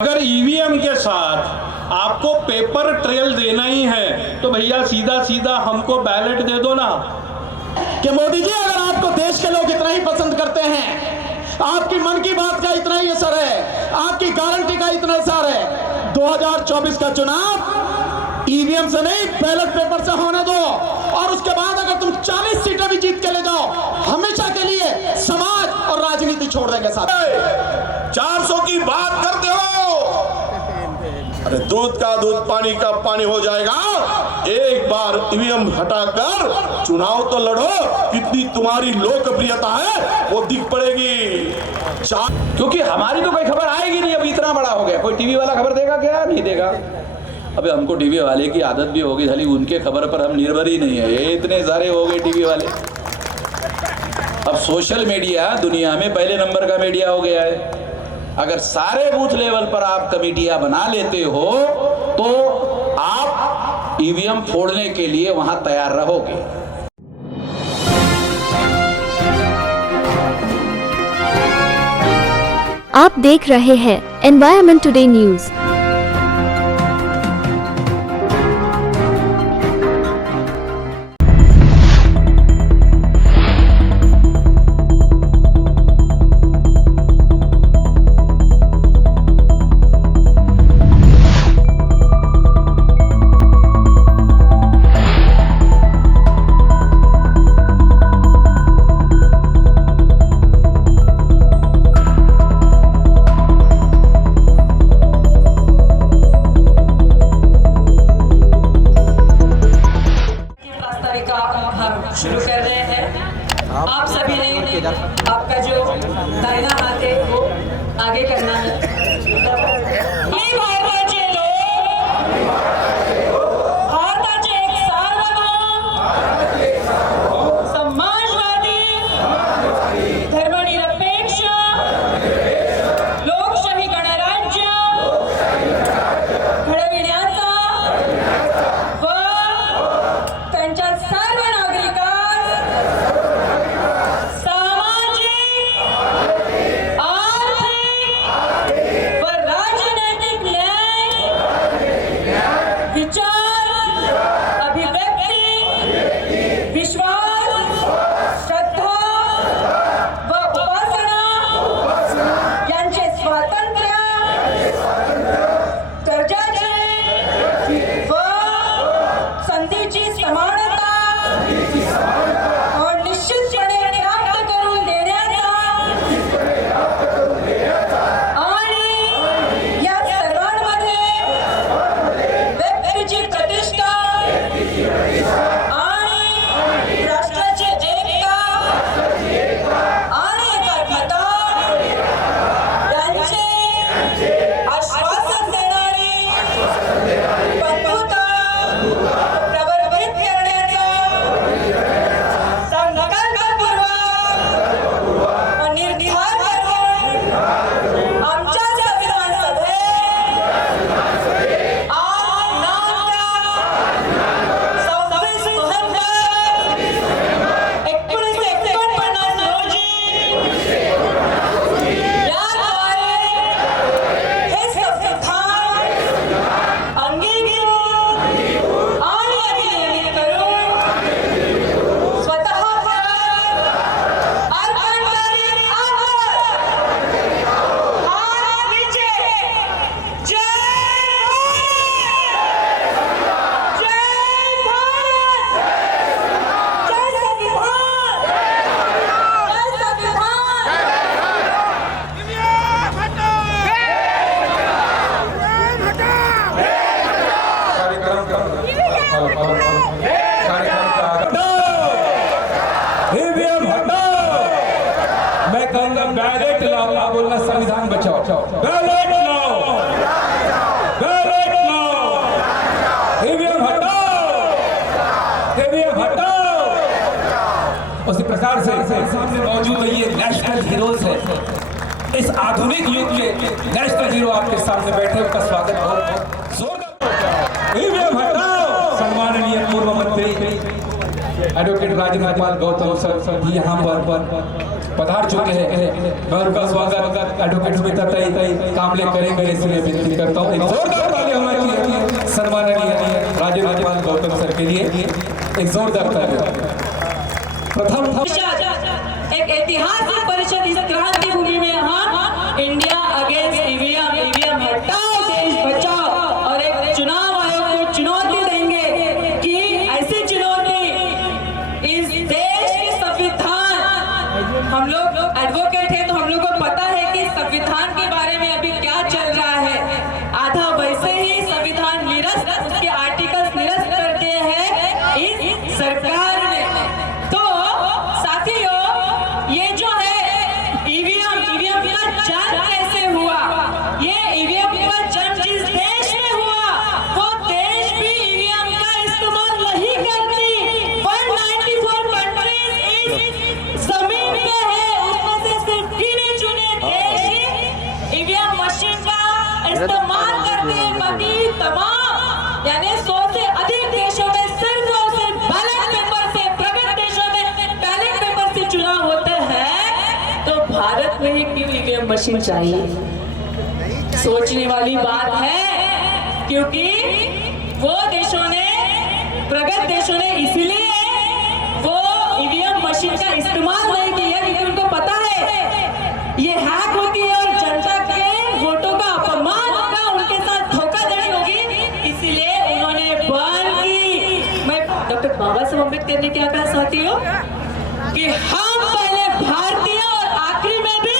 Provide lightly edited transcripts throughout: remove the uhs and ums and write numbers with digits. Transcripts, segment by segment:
अगर ईवीएम के साथ आपको पेपर ट्रेल देना ही है तो भैया सीधा सीधा हमको बैलेट दे दो ना। कि मोदी जी अगर आपको देश के लोग इतना ही पसंद करते हैं, आपकी मन की बात का इतना ही असर है, आपकी गारंटी का इतना असर है, 2024 का चुनाव ईवीएम से नहीं बैलेट पेपर से होने दो। और उसके बाद अगर तुम 40 सीटें भी जीत के ले जाओ, हमेशा के लिए समाज और राजनीति छोड़ देंगे साथ। 400 की बात करते हो, अरे दूध का दूध पानी का पानी हो जाएगा। एक बार ईवीएम हटाकर चुनाव तो लड़ो, कितनी तुम्हारी लोकप्रियता है वो दिख पड़ेगी। क्योंकि हमारी तो कोई खबर आएगी नहीं। अब इतना बड़ा हो गया, कोई टीवी वाला खबर देगा क्या? नहीं देगा। अबे हमको टीवी वाले की आदत भी होगी, खाली उनके खबर पर हम निर्भर ही नहीं है। ये इतने सारे हो गए टीवी वाले। अब सोशल मीडिया दुनिया में पहले नंबर का मीडिया हो गया है। अगर सारे बूथ लेवल पर आप कमेटियां बना लेते हो तो आप ईवीएम फोड़ने के लिए वहां तैयार रहोगे। आप देख रहे हैं एनवायरमेंट टुडे न्यूज। शुरू कर रहे हैं। आप सभी ने आपका जो दाहिना हाथ है वो आगे करना है। भारताचे लोक, भारताचे एक सार्वभौम, समाजवादी, धर्मनिरपेक्ष, लोकशाही गणराज्य घडविण्याचा व त्यांच्या सर्व बैलेट लाओ, बोलना संविधान बचाओ। बैलेट लाओ, बैलेट लाओ, ईवीएम हटाओ, ईवीएम हटाओ। उसी प्रकार से सामने मौजूद है ये नेशनल हीरोज है। इस आधुनिक युग के नेशनल हीरो आपके सामने बैठे, उनका स्वागत बहुत जोरदार। ईवीएम हटाओ। सम्माननीय पूर्व मंत्री एडवोकेट राजेंद्र पाल गौतम सर भी यहाँ पर पधार चुके हैं। मैं उनका स्वागत एडवोकेट सुमित्रा कामले करेंगे इसलिए विनती करता हूँ। एक जोरदार ताली होना चाहिए सम्माननीय राज्यपाल गौतम सर के लिए, एक जोरदार ताली। प्रथम एक ऐतिहासिक परिषद इस क्रांति भूमि में हम इंडिया अगेंस्ट ईवीएम हटाओ देश बचाओ और एक चुनाव आयोग को चुनौती देंगे कि ऐसी चुनौती इस देश के संविधान, हम लोग एडवोकेट हैं तो हम लोग को पता है कि संविधान के बारे में अभी क्या चल रहा है। आधा वैसे ही संविधान निरस्त, उसके आर्टिकल्स निरस्त कर दिए हैं इस सरकार ने। तो साथियों, ये जो है ईवीएम का जन्म कैसे हुआ, ये ईवीएम का जन्म जिस देश में हुआ वो देश भी ईवीएम का इस्तेमाल नहीं करती। 194 कंट्रीज इस जमीन पे है, उसमें से सिर्फ गिने चुने देश ही ईवीएम मशीन का इस्तेमाल करते हैं। बाकी तमाम यानी 100 से अधिक देशों में सिर्फ और सिर्फ बैलेट पेपर से, प्रगत देशों में बैलेट पेपर से चुनाव होते हैं। तो भारत में ही क्यों ईवीएम मशीन चाहिए? सोचने वाली बात है, क्योंकि वो देशों ने, प्रगत देशों ने इसीलिए वो ईवीएम मशीन का इस्तेमाल नहीं किया क्योंकि उनको पता है ये हैक होती है और जनता के वोटों का अपमान होगा, उनके साथ धोखाधड़ी होगी, इसीलिए उन्होंने बैन की। मैं डॉक्टर बाबा साहब अम्बेडकर ने क्या कहा साथियों कि हम पहले भारतीय और आखिरी में भी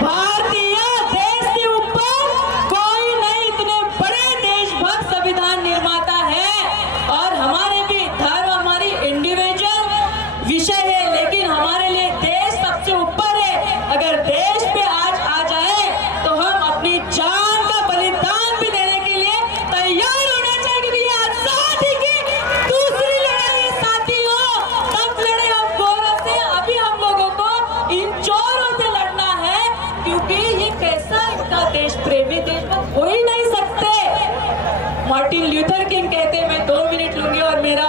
भारतीय, देश से ऊपर कोई नहीं, इतने बड़े देशभक्त संविधान निर्माता है। और हमारे भी धर्म हमारी इंडिविजुअल विषय है, लेकिन हमारे लिए देश सबसे ऊपर है। अगर देश पे आज आ जाए तो हम अपनी जान का बलिदान भी देने के लिए तैयार होना चाहिए, क्योंकि ये आजादी की दूसरी लड़ाई है साथियों। तब लड़े हम गौरव से, अभी हम लोगों को इन चोरों से लड़ना है, क्योंकि ये कैसा इनका देश प्रेमी देशभक्त हो ही नहीं सकते। मार्टिन ल्यूथर किंग कहते हैं, मैं 2 मिनट लूंगी और मेरा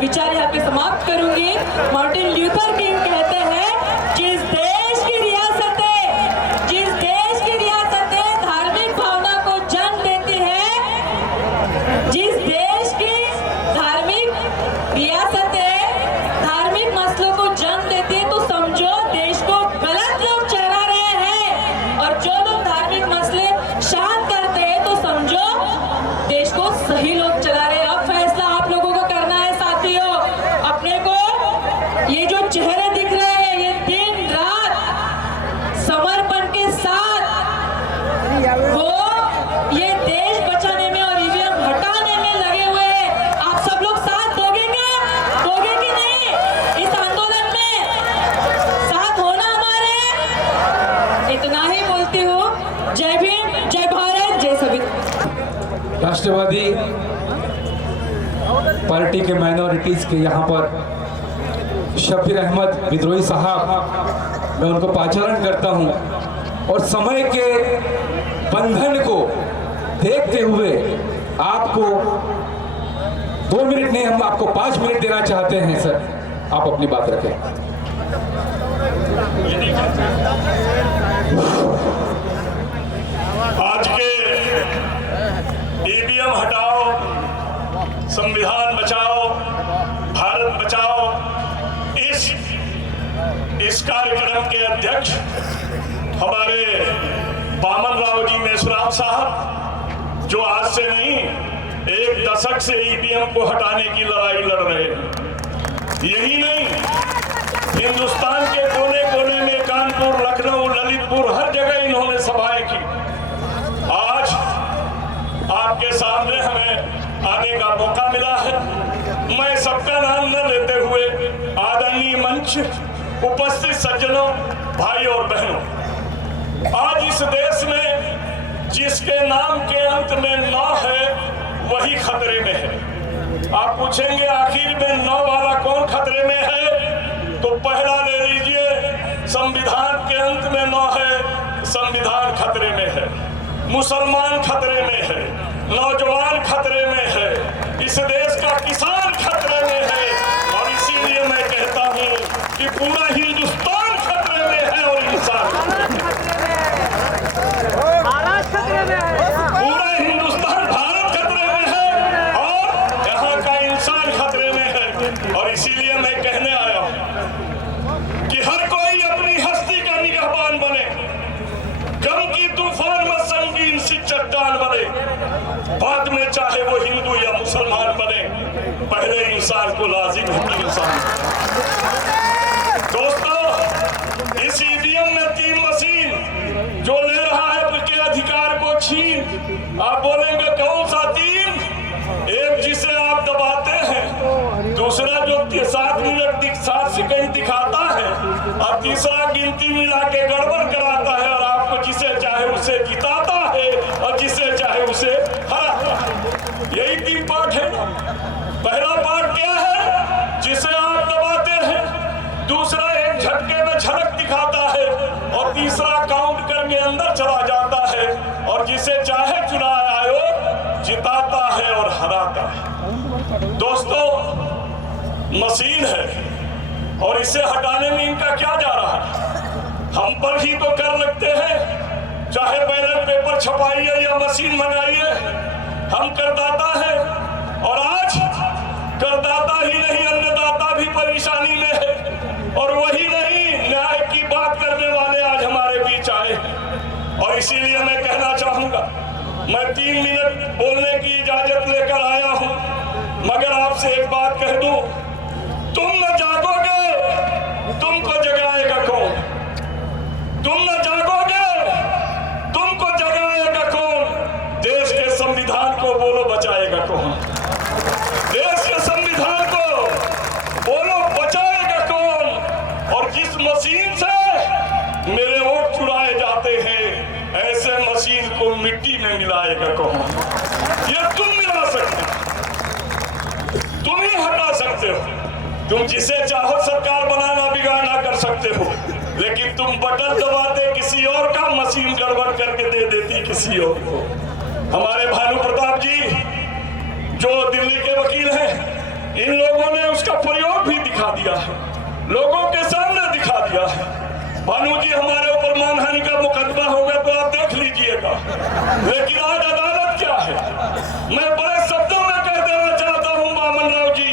विचार यहाँ पे समाप्त करूंगी। मार्टिन ल्यूथर किंग कहते हैं, जिस देश की रियासतें धार्मिक भावना को जन्म देती है, जिस देश की धार्मिक रियासतें धार्मिक मसलों को जन्म देती है, तो समझो देश को गलत लोग चला रहे हैं। और जो लोग धार्मिक मसले शांत करते हैं तो समझो देश को सही लोग चला रहे हैं। अब फैसला आप लोगों को करना है साथियों। अपने को ये जो चेहरे दिख रहे हैं, ये दिन रात समर्पण के साथ वो ये देश बचाने में और ईवीएम हटाने में लगे हुए हैं। आप सब लोग साथ दोगे क्या? दोगे कि नहीं? इस आंदोलन में साथ होना हमारे। इतना ही बोलती हूँ। जय भीम, जय भारत, जय संविधान। राष्ट्रवादी पार्टी के माइनॉरिटीज के यहाँ पर शब्बीर अहमद विद्रोही साहब, मैं उनको पाचारण करता हूँ और समय के बंधन को देखते हुए आपको 2 मिनट नहीं, हम आपको 5 मिनट देना चाहते हैं सर। आप अपनी बात रखें। आज के ईवीएम हटाओ, संविधान बचाओ, भारत बचाओ, इस कार्यक्रम के अध्यक्ष हमारे बामन राव जी मेश्राम साहब, जो आज से नहीं 1 दशक से ईवीएम को हटाने की लड़ाई लड़ रहे हैं। यही नहीं, हिंदुस्तान के कोने कोने में, कानपुर, लखनऊ, ललितपुर, हर जगह इन्होंने सभाएं की। आज आपके सामने हमें आने का मौका मिला है। मैं सबका नाम न लेते हुए आदरणीय मंच, उपस्थित सज्जनों, भाई और बहनों, आज इस देश में जिसके नाम के अंत में 9 है वही खतरे में है। आप पूछेंगे आखिर में 9 वाला कौन खतरे में है? तो पहला ले लीजिए, संविधान के अंत में 9 है, संविधान खतरे में है। मुसलमान खतरे में है, नौजवान खतरे में है, इस देश का किसान खतरे में है। और इसीलिए मैं कहता हूं कि पूरा हिंदुस्तान खतरे में चाहे वो हिंदू या मुसलमान बने, पहले इंसान को लाजिम है कि इंसान। दोस्तों, इस ईवीएम में 3 मशीन जो ले रहा है उनके अधिकार को छीन, आप बोलेंगे कौन सा 3? एक जिसे आप दबाते हैं, दूसरा जो 7 मिनट 7 सेकंड दिखाता है, और तीसरा गिनती मिला के गड़बड़ कराता है, और आपको जिसे चाहे उसे जिताता है और जिसे चाहे उसे हराता है। यही 3 पार्ट है। पहला पार्ट क्या है? जिसे आप दबाते हैं, दूसरा एक झटके में झलक दिखाता है, और तीसरा काउंट करके अंदर चला जाता है, और जिसे चाहे चुनाव आयोग जिताता है और हराता है। दोस्तों, मशीन है और इसे हटाने में इनका क्या जा रहा है? हम पर ही तो कर लगते हैं, चाहे बैलेट पेपर छपाइए या मशीन मंगाइए, हम करदाता है। और आज करदाता ही नहीं, अन्नदाता भी परेशानी में है। और वही नहीं, न्याय की बात करने वाले आज हमारे बीच आए। और इसीलिए मैं कहना चाहूंगा, मैं 3 मिनट बोलने की इजाजत लेकर आया हूं, मगर आपसे एक बात कह दूं, तुम न जागोगे, तुमको जगाएगा कौन? तुम न जागोगे, तुमको जगाएगा कौन? देश के संविधान को बोलो बचाएगा कौन? देश के संविधान को बोलो बचाएगा कौन? और जिस मशीन से मेरे वोट चुराए जाते हैं, ऐसे मशीन को मिट्टी में मिलाएगा कौन? ये तुम मिला सकते हो, तुम ही हटा सकते हो। तुम जिसे चाहो सरकार बनाना बिगाड़ना कर सकते हो, लेकिन तुम बटन दबाते किसी और का, मशीन गड़बड़ करके दे देती किसी और को। हमारे भानु प्रताप जी जो दिल्ली के वकील हैं, इन लोगों ने उसका प्रयोग भी दिखा दिया है, लोगों के सामने दिखा दिया है। भानु जी, हमारे ऊपर मानहानि का मुकदमा होगा तो आप देख लीजिएगा, लेकिन आज अदालत क्या है? मैं बड़े शब्दों में कह देना चाहता हूं बामन राव जी,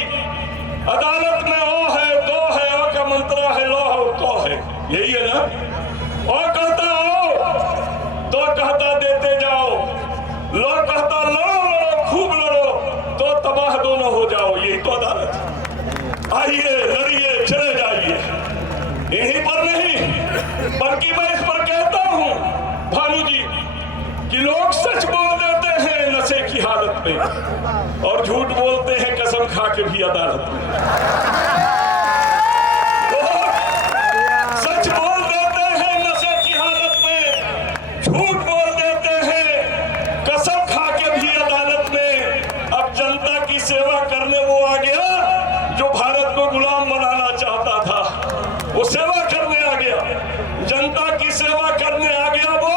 अदालत में ओ है, दो है, ओ का मंत्रा है, लो है, तो है, यही है ना? और कहता हो तो कहता देते जाओ, लो कहता लड़ो, खूब लड़ो, तो तबाह दोनों हो जाओ, यही तो अदालत। आइए, लड़िए, चले जाइए। यहीं पर नहीं, बल्कि मैं इस पर कहता हूं भानु जी कि लोग सच बोल देते हैं नशे की हालत में, और झूठ बोलते हैं कसम खा के भी अदालत में। लोग सच बोल देते हैं नशे की हालत में, झूठ बोल देते हैं कसम खा के भी अदालत में। अब जनता की सेवा करने वो आ गया जो भारत को गुलाम बनाना चाहता था, वो सेवा करने आ गया। जनता की सेवा करने आ गया वो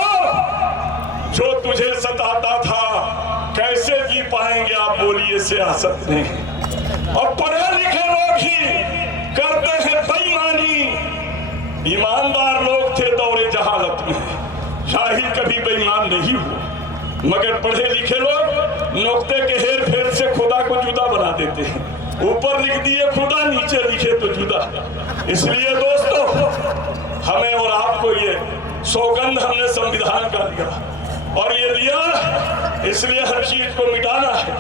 जो तुझे सताता था। कैसे जी पाएंगे आप, बोलिए सियासत में? और पढ़े लिखे लोग ही करते हैं बेईमानी। ईमानदार लोग थे दौरे जहालत में, शाही कभी बेईमान नहीं हुआ, मगर पढ़े लिखे लोग नुक्ते के हेर फेर से खुदा को जुदा बना देते हैं। ऊपर लिख दिए खुदा, नीचे लिखे तो जुदा। इसलिए दोस्तों, हमें और आपको ये सौगंध हमने संविधान का दिया, और ये लिया इसलिए हर चीज को मिटाना है।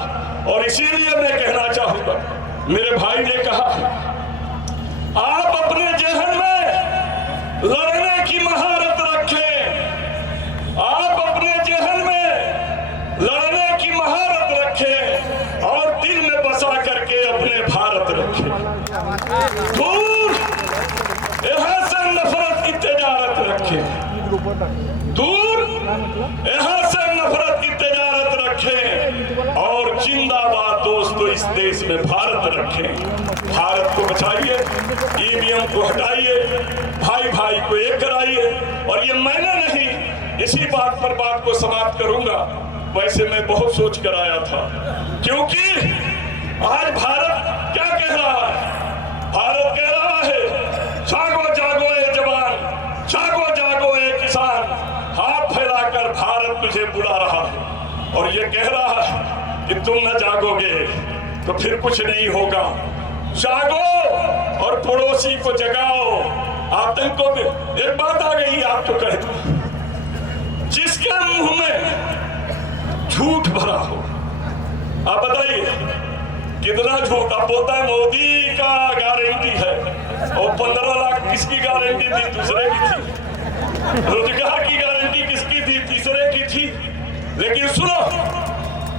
और इसीलिए मैं कहना चाहूंगा, मेरे भाई ने कहा, आप अपने जहन में लड़ने की महारत रखें, आप अपने जहन में लड़ने की महारत रखें, और दिल में बसा करके अपने भारत रखें। दूर यहाँ से नफरत की तजारत रखें, दूर यहाँ से नफरत की तजारत रखें, और जिंदाबाद दोस्तों इस देश में भारत रखें। भारत को बचाइए, ईवीएम को हटाइए, भाई भाई को एक कराइए। और ये मैंने नहीं, इसी बात पर बात को समाप्त करूंगा। वैसे मैं बहुत सोच कर आया था, क्योंकि आज भारत क्या कह रहा है? भारत कह रहा है, जागो जागो ए जवान, जागो जागो ए किसान, हाथ फैलाकर भारत तुझे बुला रहा है। और ये कह रहा है कि तुम न जागोगे तो फिर कुछ नहीं होगा। जागो और पड़ोसी को जगाओ। आतंक को भी एक बात आ गई, आप तो कह दो, जिसके मुंह में झूठ भरा हो, आप बताइए कितना झूठ। अब बोलता है मोदी का गारंटी है, और 15 लाख किसकी गारंटी थी? दूसरे की थी। रोजगार की गारंटी किसकी थी? तीसरे की थी। लेकिन सुनो,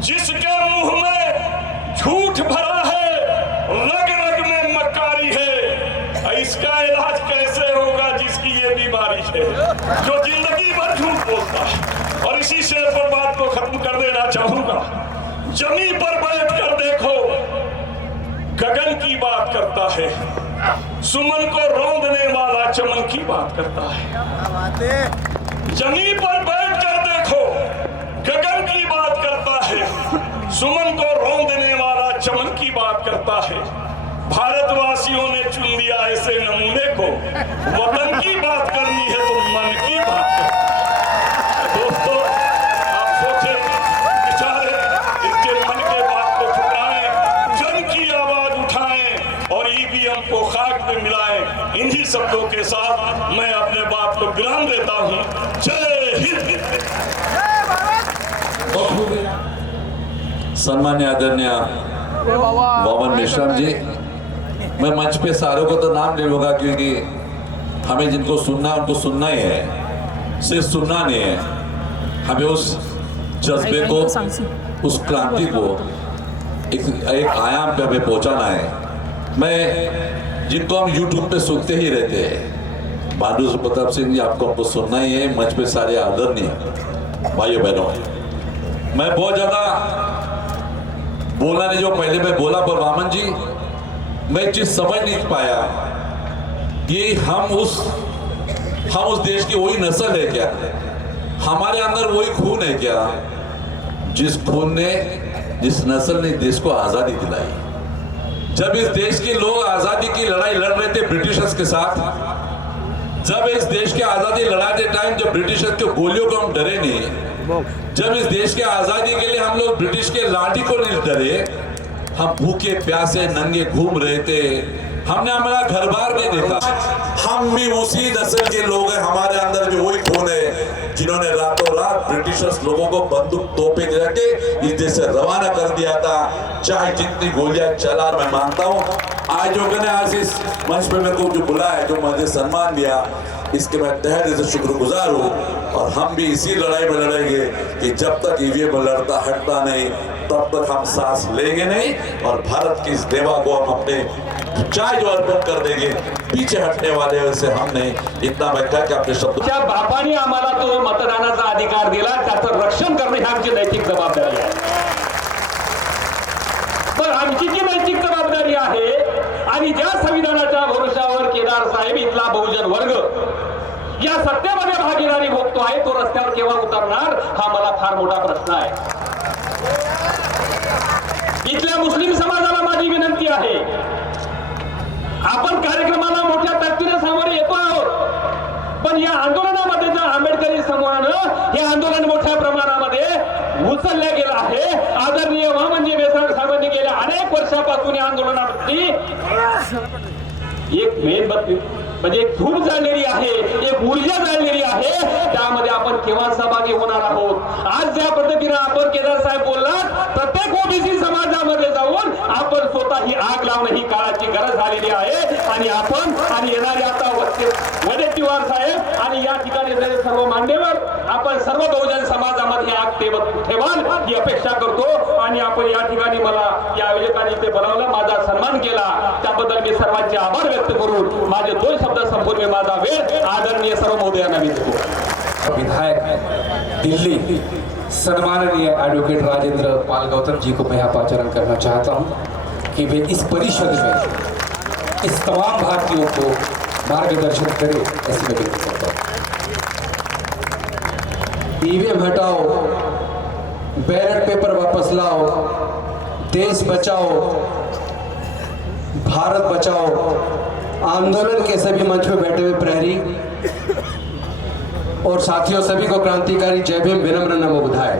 जिसके मुंह में झूठ भरा है, रग रग में मक्कारी है, इसका इलाज कैसे होगा जिसकी ये बीमारी है, जो जिंदगी भर झूठ बोलता है। और इसी शेर पर बात को खत्म कर देना चाहूंगा। जमीन पर बैठ कर देखो, गगन की बात करता है, सुमन को रौंदने वाला चमन की बात करता है। जमीन पर बैठ कर देखो, गगन की बात करता है, सुमन को रौंदने वाला चमन की बात करता है। भारतवासियों ने चुन लिया ऐसे नमूने को, वतन की बात करनी है तो मन की बात करनी है। दोस्तों, आप सोचे बेचारे इसके मन के बात को ठुकराएं, जन की आवाज उठाएं और ईवीएम को खाक में मिलाएं। इन्हीं शब्दों के साथ मैं अपने बात को विराम देता हूं। जय हिंद। सम्मान्य आदरणीय वामन मेश्राम जी, मैं मंच पे सारों को तो नाम ले लूंगा, क्योंकि हमें जिनको सुनना है उनको सुनना ही है, सिर्फ सुनना नहीं है, हमें उस जज्बे को, उस क्रांति को एक आयाम पे हमें पहुंचाना है। मैं जिनको हम YouTube पे सुनते ही रहते हैं, बहादुर प्रताप सिंह जी, आपको हमको सुनना ही है। मंच पे सारे आदरणीय भाइयों बहनों, मैं बहुत ज्यादा बोलना नहीं जो पहले मैं बोला, पर वामन जी मैं चीज समझ नहीं पाया कि हम उस देश की वही नस्ल है क्या, हमारे अंदर वही खून है क्या जिस खून ने, जिस नस्ल ने देश को आजादी दिलाई। जब इस देश के लोग आजादी की लड़ाई लड़ रहे थे ब्रिटिशर्स के साथ, जब इस देश की आजादी लड़ाते टाइम जब ब्रिटिशर्स के गोलियों को हम डरे नहीं, जब इस देश के आजादी के लिए हम लोग ब्रिटिश के लाठी को नहीं डरे, हम भूखे प्यासे नंगे घूम रहे थे, हमने हमारा घर बार नहीं देखा। हम भी उसी नस्ल के लोग हैं, हमारे अंदर भी वही खून है जिन्होंने रातों रात ब्रिटिशर्स लोगों को बंदूक तोपे दे के इस देश से रवाना कर दिया था, चाहे जितनी गोलियां चला। मैं मानता हूँ आज लोगों ने आज इस मंच पे मेरे को जो बुलाया, जो मुझे सम्मान दिया, इसके मैं तहे दिल से शुक्रगुजार हूँ। और हम भी इसी लड़ाई में लड़ेंगे कि जब तक ईवीएम लड़ता हटता नहीं, तब तक हम सांस लेंगे नहीं, और भारत की इस देवा को हम अपने चाय जो अर्पण कर देंगे, पीछे हटने वाले से हम नहीं। इतना मैं कह के अपने शब्द, त्या बापाने आम्हाला तो मतदानाचा अधिकार दिला, त्याचं रक्षण करणे ही आमची नैतिक जबाबदारी आहे। पण आमची जी नैतिक जबाबदारी आहे, आणि ज्या संविधानाच्या भरोशावर केदार साहेब इथला बहुजन वर्ग या सत्तेमध्ये भागीदारी भोगतो आहे, तो रस्त्यावर केव्हा उतरणार हा मला फार मोठा प्रश्न आहे। इथल्या मुस्लिम समाजाला माझी विनंती आहे, आपण कार्यक्रमाला मोठ्या ताकदीने सामोरे येतो आहोत, पण या आंदोलनामध्ये जर आंबेडकरी समूहानं हे आंदोलन मोठ्या प्रमाणामध्ये उचलले गेलं आहे। आदरणीय वामनजी मेश्राम साहेबांनी गेल्या अनेक वर्षापासून या आंदोलनावरती एक मेणबत्ती म्हणजे एक धूप जाळलेली आहे, एक ऊर्जा जाळलेली आहे, त्यामध्ये आपण केव्हा सहभागी होणार आहोत। आज ज्या पद्धतीने आपण केदार साहेब बोललात, प्रत्येक ओबीसी समाजामध्ये जाऊन आपण स्वतः ही आग लावणं ही काळाची गरज झालेली आहे। आणि आपण आणि येणारे आता वडेट्टीवार साहेब आणि या ठिकाणी सर्व मान्यवर, आपण सर्व बहुजन समाजामध्ये आग ठेवाल ही अपेक्षा करतो। आणि आपण या ठिकाणी मला या आयोजकांनी ते बोलावलं, माझा सन्मान केला, त्याबद्दल मी सर्वांचे आभार व्यक्त करून माझे 2 शब्द संपूर्ण मी माझा वेळ आदरणीय सर्व महोदयांना मी देतो। विधायक दिल्ली सम्माननीय एडवोकेट राजेंद्र पाल गौतम जी को मैं यहाँ पाचारण करना चाहता हूँ कि वे इस परिषद में इस तमाम भारतीयों को मार्गदर्शन करें, ऐसी मैं विनती करता हूँ। ईवीएम हटाओ, बैलेट पेपर वापस लाओ, देश बचाओ, भारत बचाओ। आंदोलन के सभी मंच में बैठे हुए प्रहरी और साथियों सभी को क्रांतिकारी जय भीम विनम्र नमो बुधाए।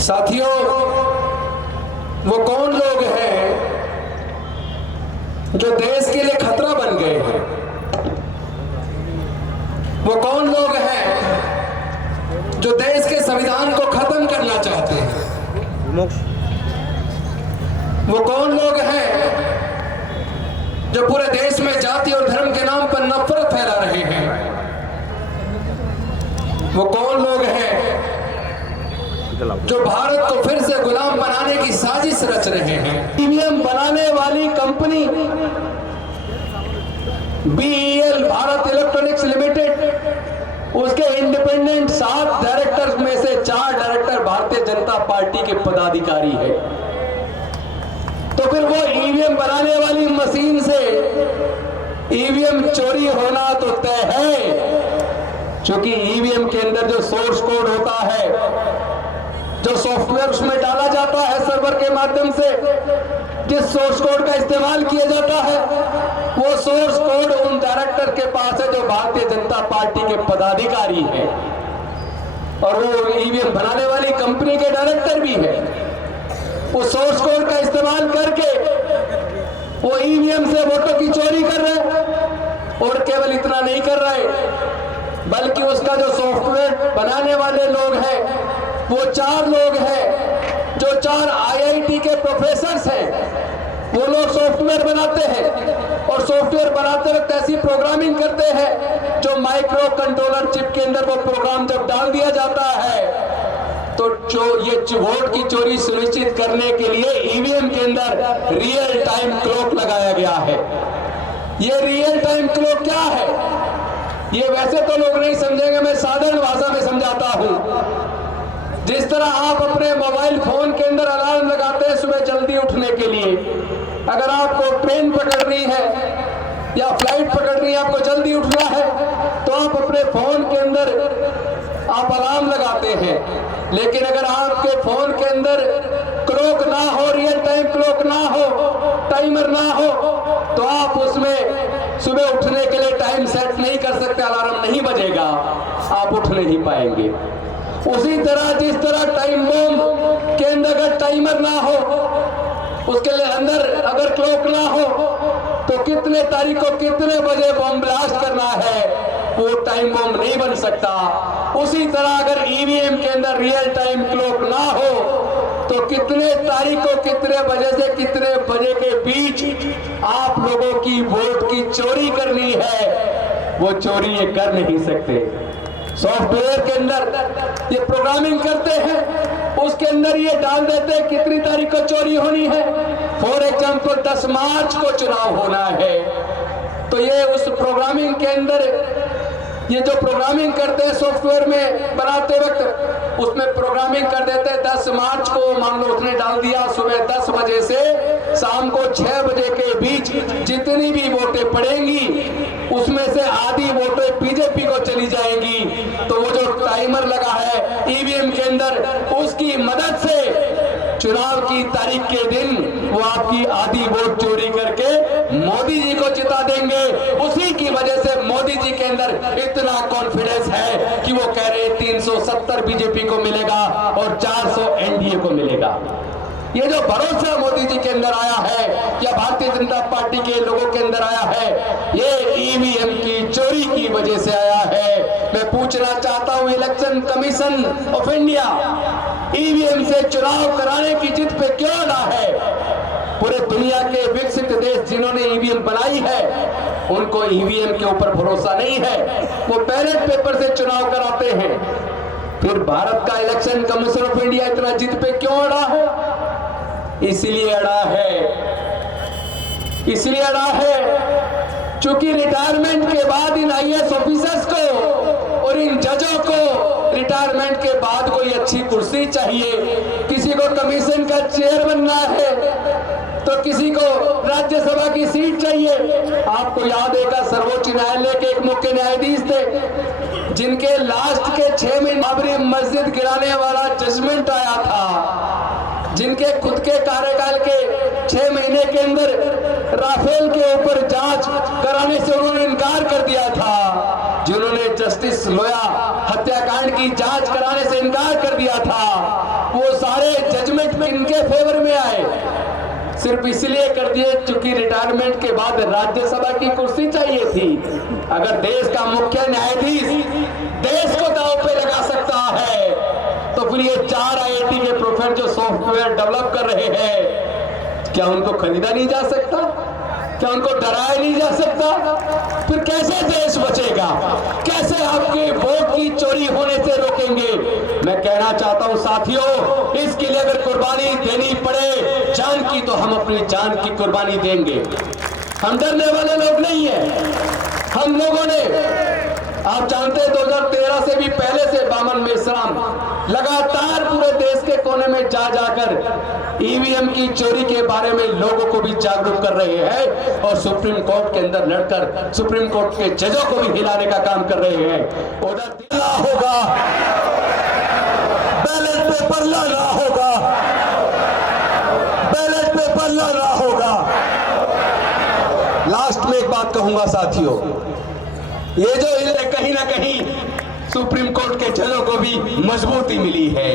साथियों, वो कौन लोग हैं जो देश के लिए खतरा बन गए हैं? वो कौन लोग हैं जो देश के संविधान को खत्म वो कौन लोग हैं जो पूरे देश में जाति और धर्म के नाम पर नफरत फैला रहे हैं? वो कौन लोग हैं जो भारत को फिर से गुलाम बनाने की साजिश रच रहे हैं? ईवीएम बनाने वाली company BEL Bharat electronics limited, उसके इंडिपेंडेंट 7 डायरेक्टर्स में से 4 डायरेक्टर भारतीय जनता पार्टी के पदाधिकारी है। तो फिर वो ईवीएम बनाने वाली मशीन से ईवीएम चोरी होना तो तय है, क्योंकि ईवीएम के अंदर जो सोर्स कोड होता है, जो सॉफ्टवेयर उसमें डाला जाता है सर्वर के माध्यम से, जिस सोर्स कोड का इस्तेमाल किया जाता है, वो सोर्स कोड उन डायरेक्टर के पास है जो भारतीय जनता पार्टी के पदाधिकारी हैं, और वो ईवीएम बनाने वाली कंपनी के डायरेक्टर भी है। वो सोर्स कोड का इस्तेमाल करके वो ईवीएम से वोटों की चोरी कर रहे हैं, और केवल इतना नहीं कर रहे, बल्कि उसका जो सॉफ्टवेयर बनाने वाले लोग हैं वो 4 लोग हैं जो 4 IIT के प्रोफेसर्स हैं। वो लोग सॉफ्टवेयर बनाते हैं, और सॉफ्टवेयर बनाते वक्त ऐसी प्रोग्रामिंग करते हैं जो माइक्रो कंट्रोलर चिप के अंदर वो प्रोग्राम जब डाल दिया जाता है तो ये वोट की चोरी सुनिश्चित करने के लिए ईवीएम के अंदर रियल टाइम क्लॉक लगाया गया है। ये रियल टाइम क्लॉक क्या है, ये वैसे तो लोग नहीं समझेंगे, मैं साधारण भाषा में समझाता हूं। जिस तरह आप अपने मोबाइल फोन के अंदर अलार्म लगाते हैं सुबह जल्दी उठने के लिए, अगर आपको ट्रेन पकड़नी है या फ्लाइट पकड़नी है, आपको जल्दी उठना है, तो आप अपने फोन के अंदर आप अलार्म लगाते हैं। लेकिन अगर आपके फोन के अंदर क्लॉक ना हो, रियल टाइम क्लॉक ना हो, टाइमर ना हो, तो आप उसमें सुबह उठने के लिए टाइम सेट नहीं कर सकते, अलार्म नहीं बजेगा, आप उठ नहीं पाएंगे। उसी तरह जिस तरह टाइम बम के अंदर अगर टाइमर ना हो, उसके लिए अंदर अगर क्लॉक ना हो, तो कितने तारीख को कितने बजे बम ब्लास्ट करना है, वो टाइम बम नहीं बन सकता। उसी तरह अगर ईवीएम के अंदर रियल टाइम क्लॉक ना हो, तो कितने तारीख को कितने बजे से कितने बजे के बीच आप लोगों की वोट की चोरी करनी है, वो चोरी ये कर नहीं सकते। सॉफ्टवेयर के अंदर ये प्रोग्रामिंग करते हैं, उसके अंदर ये डाल देते हैं कितनी तारीख को चोरी होनी है। फॉर एग्जाम्पल 10 मार्च को चुनाव होना है, तो ये उस प्रोग्रामिंग के अंदर ये जो प्रोग्रामिंग करते हैं सॉफ्टवेयर में बनाते वक्त, उसमें प्रोग्रामिंग कर देते हैं 10 मार्च को, मान लो उसने डाल दिया सुबह 10 बजे से शाम को 6 बजे के बीच जितनी भी वोटें पड़ेंगी उसमें से आधी वोटें बीजेपी को चली जाएंगी। तो वो जो टाइमर लगा है ईवीएम के अंदर, उसकी मदद से चुनाव की तारीख के दिन वो आपकी आधी वोट चोरी करके मोदी जी को जिता देंगे। उसी की वजह से मोदी जी के अंदर इतना कॉन्फिडेंस है कि वो कह रहे 370 बीजेपी को मिलेगा और 400 एनडीए को मिलेगा। ये जो भरोसा मोदी जी के अंदर आया है या भारतीय जनता पार्टी के लोगों के अंदर आया है, ये ईवीएम की चोरी की वजह से आया है। मैं पूछना चाहता हूं, election commission of India EVM से चुनाव कराने की जिद पे क्यों अड़ा है? पूरे दुनिया के विकसित देश जिन्होंने ईवीएम बनाई है, उनको ईवीएम के ऊपर भरोसा नहीं है, वो बैलेट पेपर से चुनाव कराते हैं। फिर भारत का इलेक्शन कमीशन ऑफ इंडिया इतना जिद पे क्यों अड़ा है? इसलिए अड़ा है क्योंकि रिटायरमेंट के बाद इन आईएएस ऑफिसर्स को और इन जजों को रिटायरमेंट के बाद कोई अच्छी कुर्सी चाहिए। किसी को कमीशन का चेयर बनना है, तो किसी को राज्यसभा की सीट चाहिए। आपको याद होगा सर्वोच्च न्यायालय के एक मुख्य न्यायाधीश थे जिनके लास्ट के 6 महीने बाबरी मस्जिद गिराने वाला जजमेंट आया था, जिनके खुद के कार्यकाल के 6 महीने के अंदर राफेल के ऊपर जांच कराने से उन्होंने इनकार कर दिया था, जिन्होंने जस्टिस लोया हत्याकांड की जांच कराने से इनकार कर दिया था, वो सारे जजमेंट में इनके फेवर में आए। सिर्फ इसलिए कर दिए क्योंकि रिटायरमेंट के बाद राज्यसभा की कुर्सी चाहिए थी। अगर देश का मुख्य न्यायाधीश देश को दांव पे लगा सकता है, तो फिर ये 4 IIT के प्रोफेसर जो सॉफ्टवेयर डेवलप कर रहे हैं, क्या उनको खरीदा नहीं जा सकता? क्या उनको डराया नहीं जा सकता? फिर कैसे देश बचेगा? कैसे आपके वोट की चोरी होने से रोकेंगे? मैं कहना चाहता हूं साथियों, इसके लिए अगर कुर्बानी देनी पड़े जान की, तो हम अपनी जान की कुर्बानी देंगे। हम डरने वाले लोग नहीं है। हम लोगों ने, आप जानते हैं 2013 से भी पहले से बामन मेश्राम लगातार पूरे देश के कोने में जा जाकर ईवीएम की चोरी के बारे में लोगों को भी जागरूक कर रहे हैं और सुप्रीम कोर्ट के अंदर लड़कर सुप्रीम कोर्ट के जजों को भी हिलाने का काम कर रहे हैं। उधर दिला होगा, बैलेट पेपर लाना होगा, बैलेट पेपर लाना होगा। लास्ट में एक बात कहूंगा साथियों, ये जो कहीं ना कहीं सुप्रीम कोर्ट के जजों को भी मजबूती मिली है।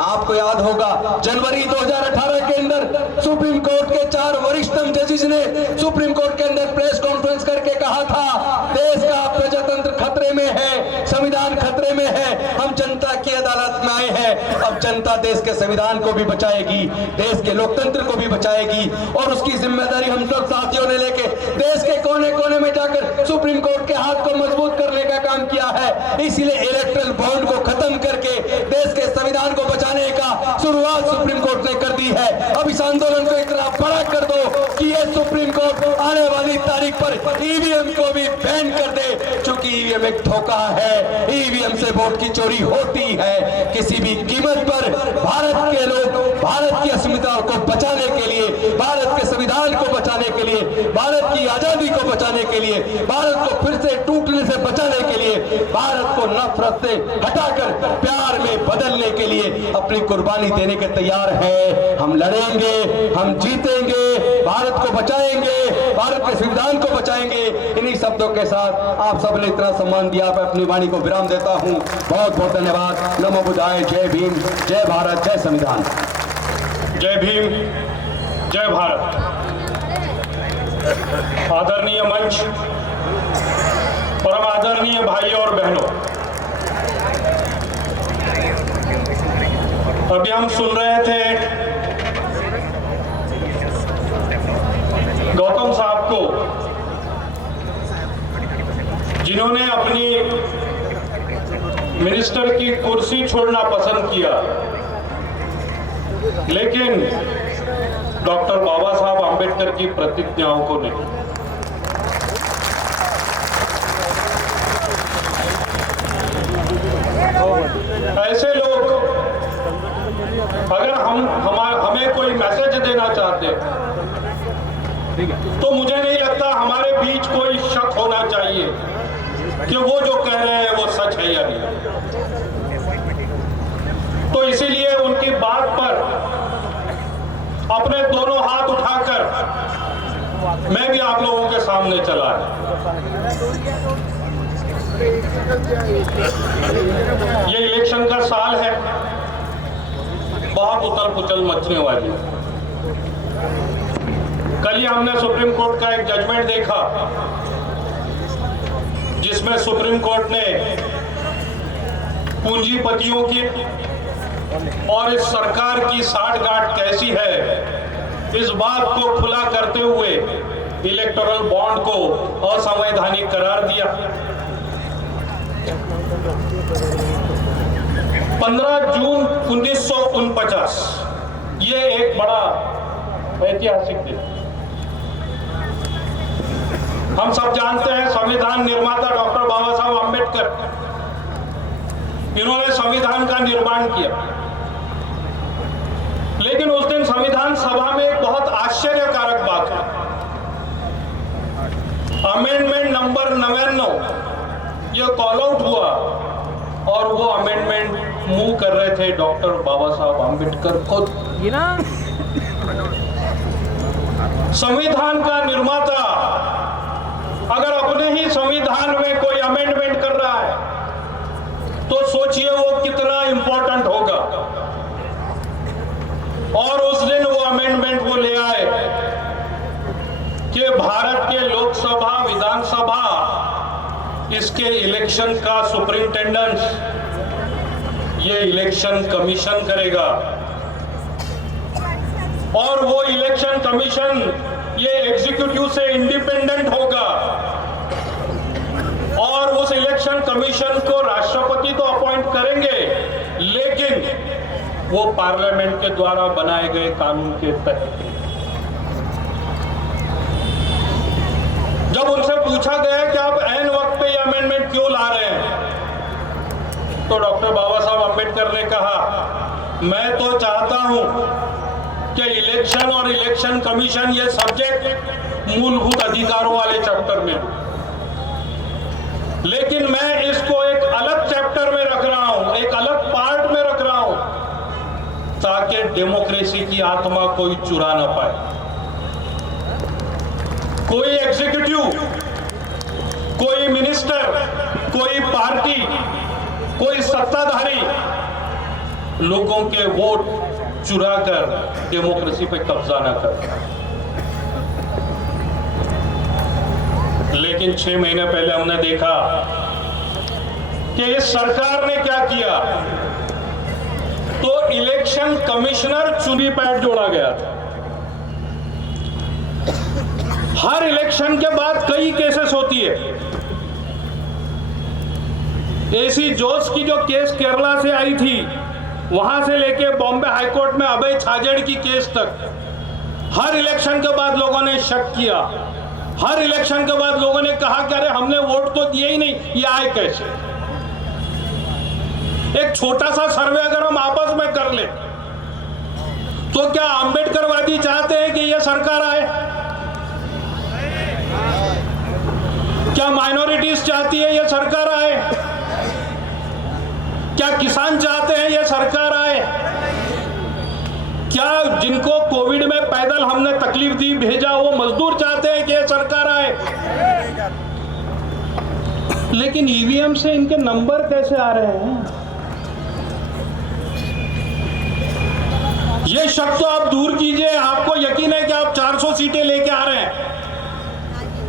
आपको याद होगा जनवरी 2018 के अंदर सुप्रीम कोर्ट के 4 वरिष्ठतम जजेस ने सुप्रीम कोर्ट के अंदर प्रेस कॉन्फ्रेंस करके कहा था, देश का प्रजातंत्र खतरे में है, संविधान खतरे में है, हम जनता की अदालत में आए हैं। अब जनता देश के संविधान को भी बचाएगी, देश के लोकतंत्र को भी बचाएगी और उसकी जिम्मेदारी हम सब साथियों ने लेके देश के कोने कोने में जाकर सुप्रीम कोर्ट के हाथ को मजबूत करने का काम किया है। इसलिए इलेक्ट्रल बॉन्ड को खत्म करके देश के संविधान को बचाने का शुरुआत सुप्रीम कोर्ट ने कर दी है। अब इस आंदोलन को इतना बड़ा कर दो कि ये सुप्रीम कोर्ट आने वाली तारीख पर ईवीएम को भी बैन कर दे, क्योंकि ईवीएम एक धोखा है। ईवीएम से वोट की चोरी होती है। किसी भी कीमत पर भारत के लोग भारत की अस्मिता को बचाने के लिए, भारत के संविधान को बचाने के लिए, भारत की आजादी को बचाने के लिए, भारत को फिर से टूटने से बचाने के लिए, भारत को नफरत से हटाकर प्यार में बदलने के लिए अपनी कुर्बानी देने के तैयार है। हम लड़ेंगे, हम जीतेंगे, भारत को बचाएंगे, भारत के संविधान को बचाएंगे। इन्हीं शब्दों के साथ आप सबने इतना सम्मान दिया, मैं अपनी वाणी को विराम देता हूं। बहुत बहुत धन्यवाद। नमो बुद्धाय। जय भीम, जय भारत, जय संविधान। जय भीम, जय भारत। आदरणीय मंच, परम आदरणीय भाई और बहनों, अभी हम सुन रहे थे गौतम साहब को, जिन्होंने अपनी मिनिस्टर की कुर्सी छोड़ना पसंद किया, लेकिन डॉक्टर बाबा साहब आंबेडकर की प्रतिज्ञाओं को नहीं। ऐसे लोग अगर हमें कोई मैसेज देना चाहते तो मुझे नहीं लगता हमारे बीच कोई शक होना चाहिए कि वो जो कह रहे हैं वो सच है या नहीं। तो इसीलिए उनकी बात पर अपने दोनों हाथ उठाकर मैं भी आप लोगों के सामने चला है। ये इलेक्शन का साल है, बहुत उथल पुथल मचने वाली है। कल ही हमने सुप्रीम कोर्ट का एक जजमेंट देखा, जिसमें सुप्रीम कोर्ट ने पूंजीपतियों की और इस सरकार की साठगांठ कैसी है, इस बात को खुला करते हुए इलेक्टोरल बॉन्ड को असंवैधानिक करार दिया। 15 जून 1949 ये एक बड़ा ऐतिहासिक दिन। हम सब जानते हैं संविधान निर्माता डॉक्टर बाबा साहब आंबेडकर, इन्होंने संविधान का निर्माण किया। लेकिन उस दिन संविधान सभा में एक बहुत आश्चर्यकारक बात है। अमेंडमेंट नंबर 99 ये कॉल आउट हुआ और वो अमेंडमेंट मूव कर रहे थे डॉक्टर बाबा साहब आंबेडकर खुद। संविधान का निर्माता अगर अपने ही संविधान में कोई अमेंडमेंट कर रहा है तो सोचिए वो कितना इंपॉर्टेंट होगा। और उस दिन वो अमेंडमेंट वो ले आए कि भारत के लोकसभा, विधानसभा, इसके इलेक्शन का सुपरिंटेंडेंस ये इलेक्शन कमीशन करेगा। और वो इलेक्शन कमीशन ये एग्जीक्यूटिव से इंडिपेंडेंट होगा और उस इलेक्शन कमीशन को राष्ट्रपति तो अपॉइंट करेंगे, लेकिन वो पार्लियामेंट के द्वारा बनाए गए कानून के तहत। जब उनसे पूछा गया कि आप ऐन वक्त पे ये अमेंडमेंट क्यों ला रहे हैं, तो डॉक्टर बाबा साहब अंबेडकर ने कहा, मैं तो चाहता हूं कि इलेक्शन और इलेक्शन कमीशन ये सब्जेक्ट मूलभूत अधिकारों वाले चैप्टर में, लेकिन मैं इसको एक अलग चैप्टर में रख रहा हूं, एक अलग पार्ट में रख रहा हूं, ताकि डेमोक्रेसी की आत्मा कोई चुरा ना पाए। कोई एग्जीक्यूटिव, कोई मिनिस्टर, कोई पार्टी, कोई सत्ताधारी लोगों के वोट चुराकर डेमोक्रेसी पे कब्जा ना कर। लेकिन 6 महीने पहले हमने देखा कि इस सरकार ने क्या किया, तो इलेक्शन कमिश्नर चुनी पैड जोड़ा गया था। हर इलेक्शन के बाद कई केसेस होती है। एसी जोस की जो केस केरला से आई थी, वहां से लेके बॉम्बे हाईकोर्ट में अभय छाजेड़ की केस तक, हर इलेक्शन के बाद लोगों ने शक किया, हर इलेक्शन के बाद लोगों ने कहा कि अरे हमने वोट तो दिए ही नहीं, ये आए कैसे। एक छोटा सा सर्वे अगर हम आपस में कर ले, तो क्या अंबेडकरवादी चाहते हैं कि यह सरकार आए? क्या माइनॉरिटीज चाहती है यह सरकार आए? क्या किसान चाहते हैं यह सरकार आए? क्या जिनको कोविड में पैदल हमने तकलीफ दी भेजा, वो मजदूर चाहते हैं कि यह सरकार आए? लेकिन ईवीएम से इनके नंबर कैसे आ रहे हैं? ये शक तो आप दूर कीजिए, आपको यकीन है कि आप 400 सीटें लेके आ रहे हैं,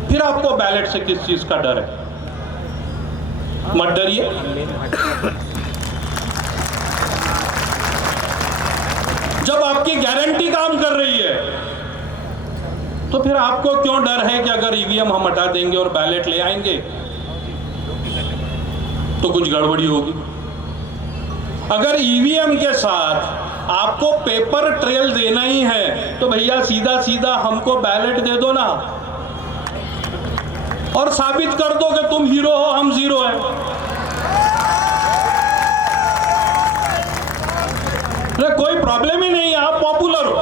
फिर आपको बैलेट से किस चीज का डर है? मत डरिए। जब आपकी गारंटी काम कर रही है, तो फिर आपको क्यों डर है कि अगर ईवीएम हम हटा देंगे और बैलेट ले आएंगे तो कुछ गड़बड़ी होगी? अगर ईवीएम के साथ आपको पेपर ट्रेल देना ही है, तो भैया सीधा सीधा हमको बैलेट दे दो ना, और साबित कर दो कि तुम हीरो हो, हम जीरो हैं। कोई प्रॉब्लम ही नहीं है, आप पॉपुलर हो,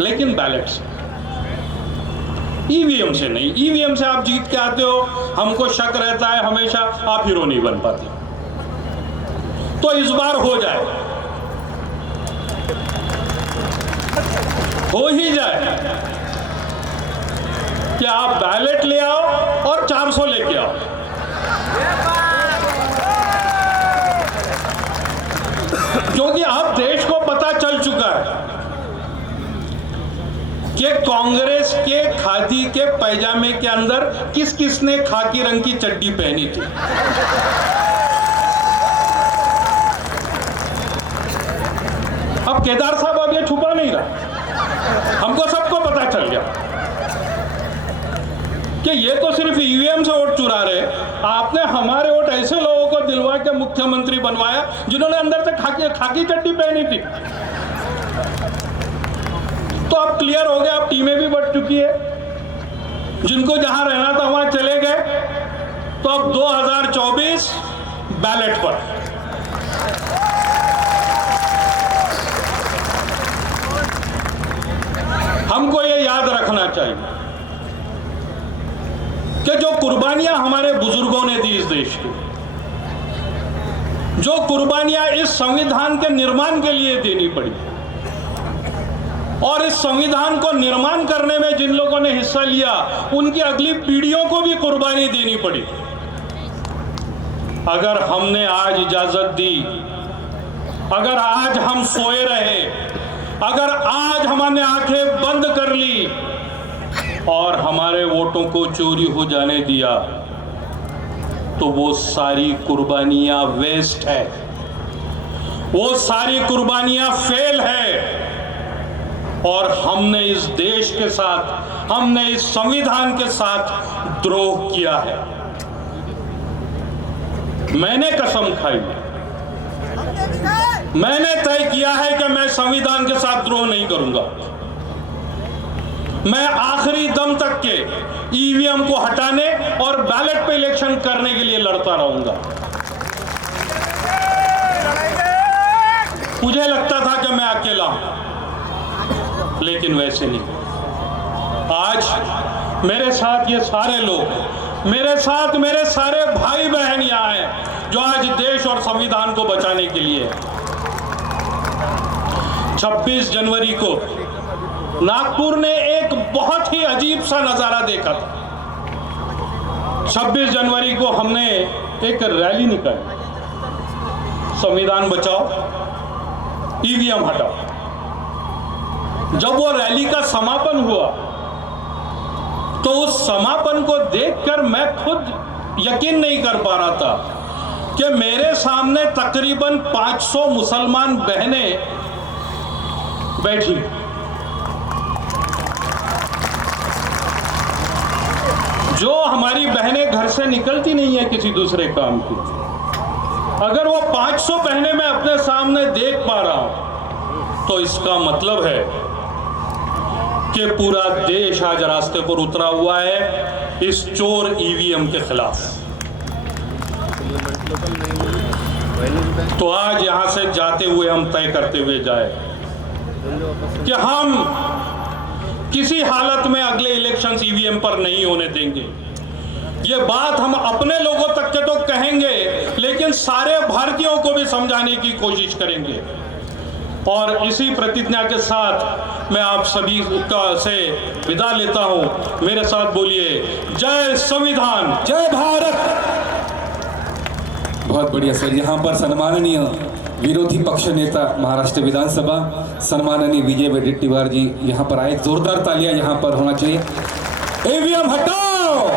लेकिन बैलेट से, ईवीएम से नहीं। ईवीएम से आप जीत के आते हो, हमको शक रहता है हमेशा, आप हीरो नहीं बन पाते। तो इस बार हो जाए, हो ही जाए कि आप बैलेट ले आओ और 400 लेके आओ। क्योंकि अब देश को पता चल चुका है कि कांग्रेस के खादी के पैजामे के अंदर किस किसने खाकी रंग की चड्डी पहनी थी। अब केदार साहब अब ये छुपा नहीं रहा, हमको सबको पता चल गया कि ये तो सिर्फ ईवीएम से वोट चुरा रहे। आपने हमारे वोट ऐसे लोगों को दिलवा के मुख्यमंत्री बनवाया जिन्होंने अंदर से खाकी चड्डी पहनी थी। तो अब क्लियर हो गया, अब टीमें भी बढ़ चुकी है, जिनको जहां रहना था वहां चले गए। तो अब 2024 बैलेट पर। हमको ये याद रखना चाहिए कि जो कुर्बानियां हमारे बुजुर्गों ने दी इस देश की, जो कुर्बानियां इस संविधान के निर्माण के लिए देनी पड़ी, और इस संविधान को निर्माण करने में जिन लोगों ने हिस्सा लिया, उनकी अगली पीढ़ियों को भी कुर्बानी देनी पड़ी। अगर हमने आज इजाजत दी, अगर आज हम सोए रहे, अगर आज हमने आंखें बंद कर ली और हमारे वोटों को चोरी हो जाने दिया, तो वो सारी कुर्बानियां वेस्ट है, वो सारी कुर्बानियां फेल है। और हमने इस देश के साथ, हमने इस संविधान के साथ द्रोह किया है। मैंने कसम खाई, मैंने तय किया है कि मैं संविधान के साथ द्रोह नहीं करूंगा। मैं आखिरी दम तक के ईवीएम को हटाने और बैलेट पे इलेक्शन करने के लिए लड़ता रहूंगा। मुझे लगता था कि मैं अकेला हूं, लेकिन वैसे नहीं। आज मेरे साथ ये सारे लोग, मेरे साथ मेरे सारे भाई बहन यहां हैं जो आज देश और संविधान को बचाने के लिए। 26 जनवरी को नागपुर ने एक बहुत ही अजीब सा नजारा देखा था। 26 जनवरी को हमने एक रैली निकाली, संविधान बचाओ, ईवीएम हटाओ। जब वो रैली का समापन हुआ तो उस समापन को देखकर मैं खुद यकीन नहीं कर पा रहा था कि मेरे सामने तकरीबन 500 मुसलमान बहनें बैठी। जो हमारी बहनें घर से निकलती नहीं है किसी दूसरे काम की, अगर वो 500 बहनें मैं अपने सामने देख पा रहा हूं तो इसका मतलब है कि पूरा देश आज रास्ते पर उतरा हुआ है इस चोर ईवीएम के खिलाफ। तो आज यहां से जाते हुए हम तय करते हुए जाए कि हम किसी हालत में अगले इलेक्शंस ईवीएम पर नहीं होने देंगे। ये बात हम अपने लोगों तक के तो कहेंगे, लेकिन सारे भारतीयों को भी समझाने की कोशिश करेंगे। और इसी प्रतिज्ञा के साथ मैं आप सभी से विदा लेता हूं। मेरे साथ बोलिए, जय संविधान, जय भारत। बहुत बढ़िया सर। यहाँ पर सम्माननीय विरोधी पक्ष नेता महाराष्ट्र विधानसभा सम्माननीय विजय वडेट्टीवार जी यहाँ पर आए। जोरदार तालियां यहाँ पर होना चाहिए। ईवीएम हटाओ।